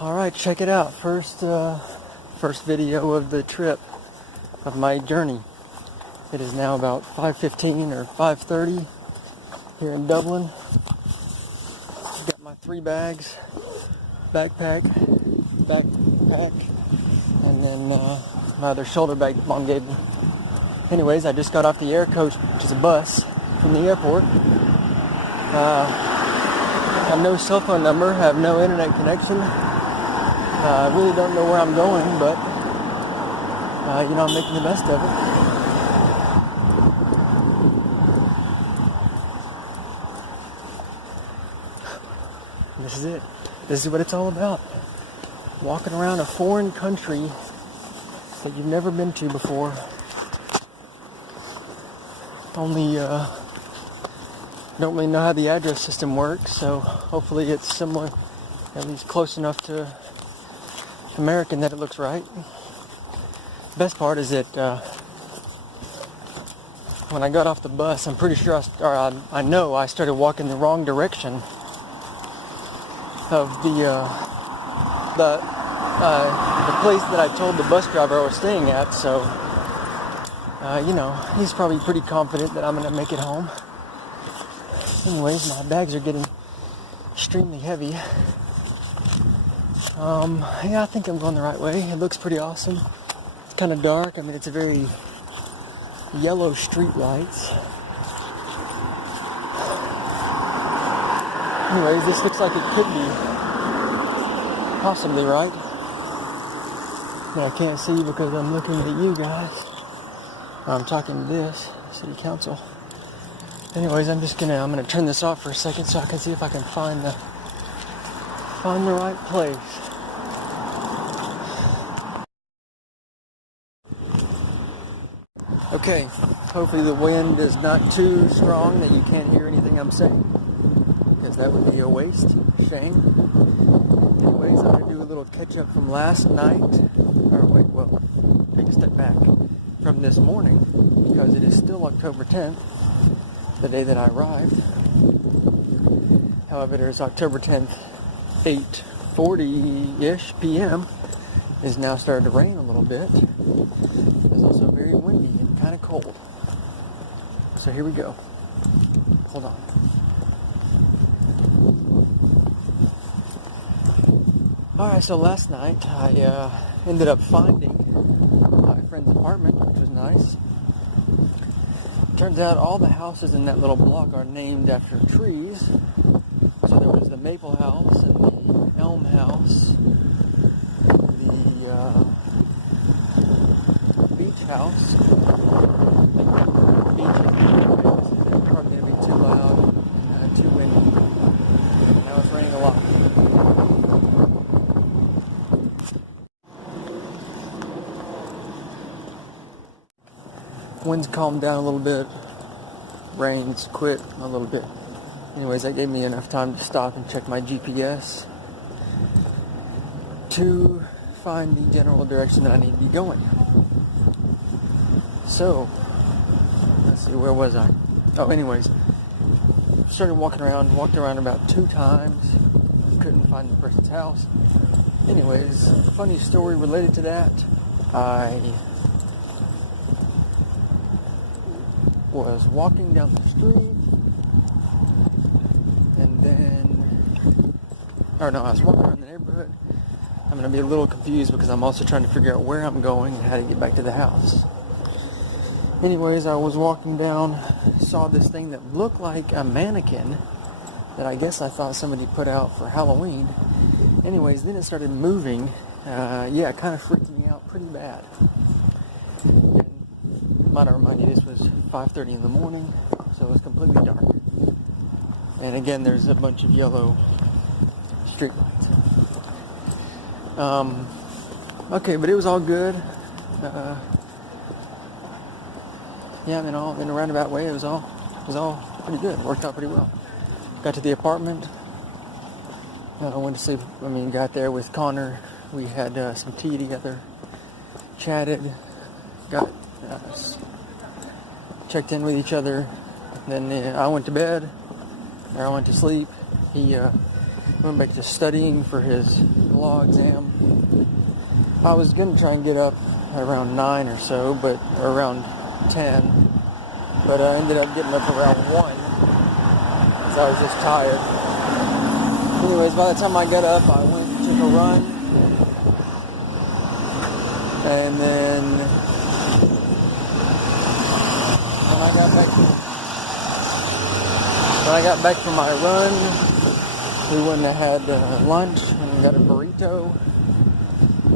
Alright, check it out. First video of the trip, of my journey. It is now about 5:15 or 5:30 here in Dublin. Got my 3 bags, backpack, and then my other shoulder bag that Mom gave me. Anyways, I just got off the air coach, which is a bus, from the airport. Have no cell phone number, have no internet connection. I really don't know where I'm going, but I'm making the best of it. This is it. This is what it's all about. Walking around a foreign country that you've never been to before. Only don't really know how the address system works, so hopefully it's similar, at least close enough to American that it looks right. Best part is that when I got off the bus, I'm pretty sure I know I started walking the wrong direction of the place that I told the bus driver I was staying at. So he's probably pretty confident that I'm gonna make it home. Anyways, my bags are getting extremely heavy. I think I'm going the right way. It looks pretty awesome. It's kind of dark. I mean, it's a very yellow street lights. Anyways, this looks like it could be possibly right. But I can't see because I'm looking at you guys. I'm talking to this city council. Anyways, I'm gonna turn this off for a second so I can see if I can find the right place. Okay, hopefully the wind is not too strong that you can't hear anything I'm saying, because that would be a waste. Shame. Anyways, I'm going to do a little catch up from last night, take a step back, from this morning, because it is still October 10th, the day that I arrived. However, there's October 10th, 8:40-ish p.m. is now starting to rain a little bit. It's also very windy and kind of cold. So here we go. Hold on. Alright, so last night I ended up finding my friend's apartment, which was nice. Turns out all the houses in that little block are named after trees. So there was the maple house and the elm house, the beach house. Beach is probably going to be too loud and too windy. Now it's raining a lot. Wind's calmed down a little bit. Rain's quit a little bit. Anyways, that gave me enough time to stop and check my GPS to find the general direction that I need to be going. So, let's see, where was I? Oh, anyways, started walked around about 2 times. Couldn't find the person's house. Anyways, funny story related to that. I was walking down the street, I was walking around the neighborhood. I'm going to be a little confused because I'm also trying to figure out where I'm going and how to get back to the house. Anyways, I was walking down, saw this thing that looked like a mannequin that I guess I thought somebody put out for Halloween. Anyways, then it started moving. It kind of freaked me out pretty bad. And might I remind you, this was 5:30 in the morning, so it was completely dark. And again, there's a bunch of yellow street lights. Okay, but it was all good. In a roundabout way, it was all pretty good. It worked out pretty well. Got to the apartment. Went to sleep. Got there with Connor. We had some tea together. Chatted. Got checked in with each other. Then I went to bed. Or I went to sleep. He went back to studying for his law exam. I was going to try and get up at around 9 or so, or around 10. But I ended up getting up around 1. So I was just tired. Anyways, by the time I got up, I went and took a run. And then when I got back from my run, we went and had lunch and got a burrito.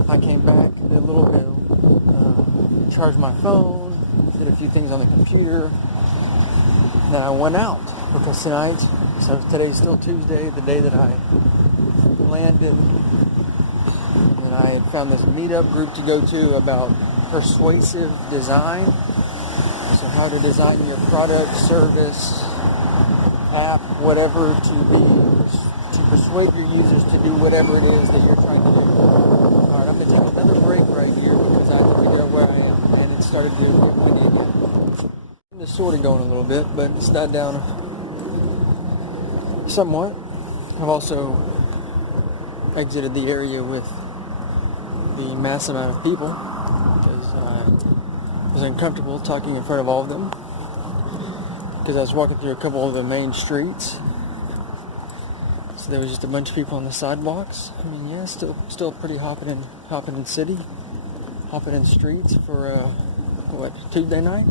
I came back, did a little bit, charged my phone, did a few things on the computer. Then I went out because today's still Tuesday, the day that I landed. And I had found this meetup group to go to about persuasive design. So how to design your product, service, app, whatever to persuade your users to do whatever it is that you're trying to do. Alright, I'm going to take another break right here because I have to figure out where I am. And it started to get windy again. It's sort of going a little bit, but it's died down somewhat. I've also exited the area with the mass amount of people because I was uncomfortable talking in front of all of them because I was walking through a couple of the main streets. So there was just a bunch of people on the sidewalks. I mean, yeah, still pretty hopping in city, hopping in streets for Tuesday night.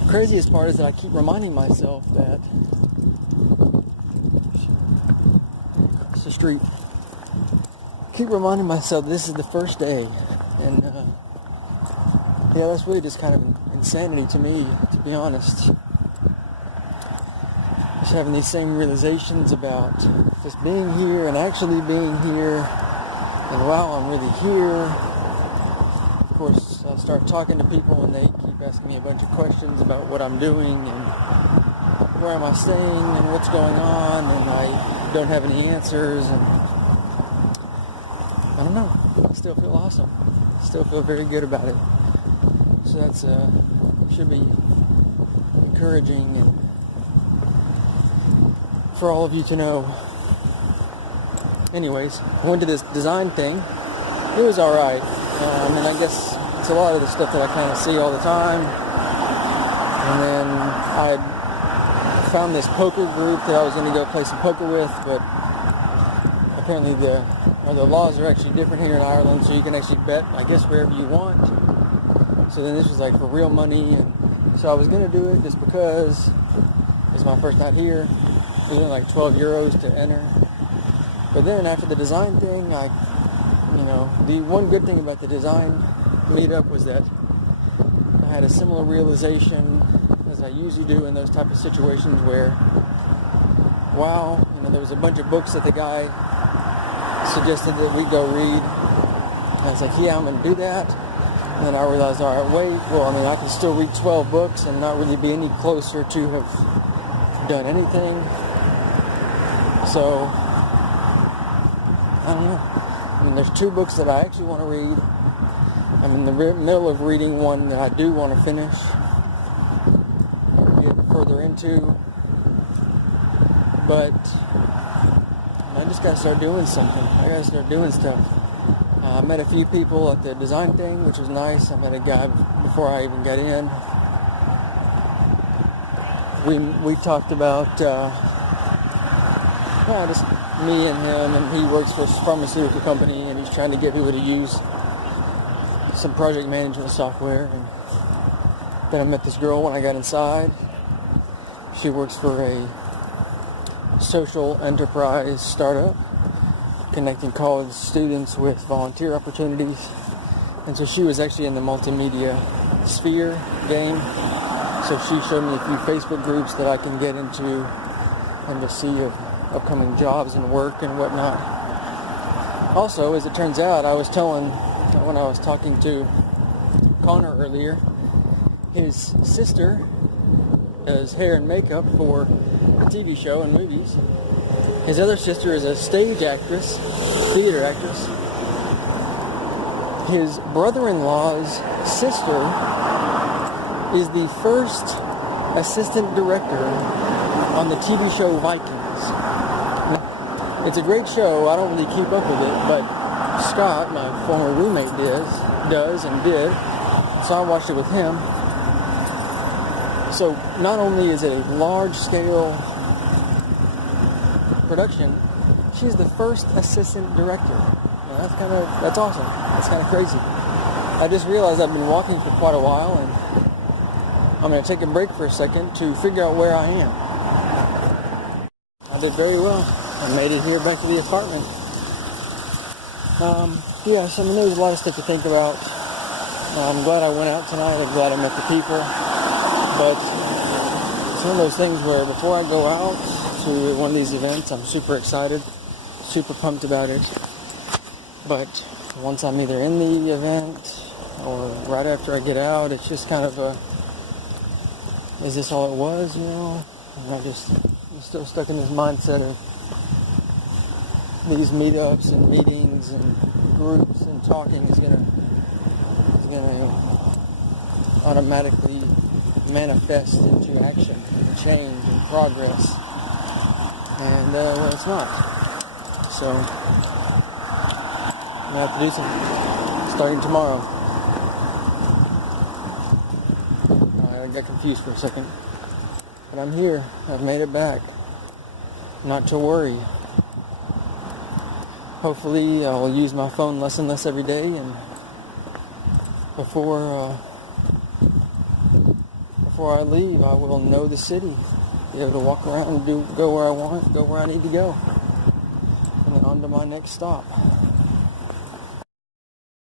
The craziest part is that I keep reminding myself that it's the street. Keep reminding myself this is the first day, and yeah, that's really just kind of insanity to me, to be honest. Just having these same realizations about just being here and actually being here, and wow, I'm really here. Of course, I start talking to people and they keep asking me a bunch of questions about what I'm doing and where am I staying and what's going on, and I don't have any answers, and I don't know. I still feel awesome. I still feel very good about it. So that's should be encouraging and for all of you to know. Anyways, I went to this design thing. It was alright. And I guess it's a lot of the stuff that I kind of see all the time. And then I found this poker group that I was going to go play some poker with, but apparently the laws are actually different here in Ireland, so you can actually bet, I guess, wherever you want. So then this was like for real money, and so I was going to do it just because it's my first night here. It was only like 12 euros to enter. But then after the design thing, the one good thing about the design meetup was that I had a similar realization as I usually do in those type of situations where, wow, there was a bunch of books that the guy suggested that we go read. And I was like, yeah, I'm going to do that. And then I realized, all right, wait, I can still read 12 books and not really be any closer to have done anything. So, I don't know. There's 2 books that I actually want to read. I'm in the middle of reading one that I do want to finish and get further into. But I just got to start doing something. I got to start doing stuff. I met a few people at the design thing, which was nice. I met a guy before I even got in. We talked about just me and him, and he works for a pharmaceutical company, and he's trying to get people to use some project management software. And then I met this girl when I got inside. She works for a social enterprise startup connecting college students with volunteer opportunities. And so she was actually in the multimedia sphere game. So she showed me a few Facebook groups that I can get into and to see upcoming jobs and work and whatnot. Also, as it turns out, I was telling, when I was talking to Connor earlier, his sister does hair and makeup for a TV show and movies. His other sister is a stage actress, theater actress. His brother-in-law's sister is the first assistant director on the TV show Vikings. It's a great show. I don't really keep up with it, but Scott, my former roommate, does and did. So I watched it with him. So not only is it a large-scale production, she's the first assistant director. Now that's awesome. That's kind of crazy. I just realized I've been walking for quite a while, and I'm going to take a break for a second to figure out where I am. I did very well. I made it here back to the apartment. Yeah, so there was a lot of stuff to think about. I'm glad I went out tonight. I'm glad I met the people. But it's one of those things where before I go out to one of these events, I'm super excited, super pumped about it. But once I'm either in the event or right after I get out, it's just kind of is this all it was, you know? And I'm still stuck in this mindset of these meetups and meetings and groups and talking is gonna automatically manifest into action and change and progress. And well, it's not. So I'm gonna have to do something starting tomorrow. I got confused for a second. But I'm here. I've made it back. Not to worry. Hopefully I'll use my phone less and less every day, and before I leave, I will know the city, be able to walk around and go where I want, go where I need to go, and then on to my next stop.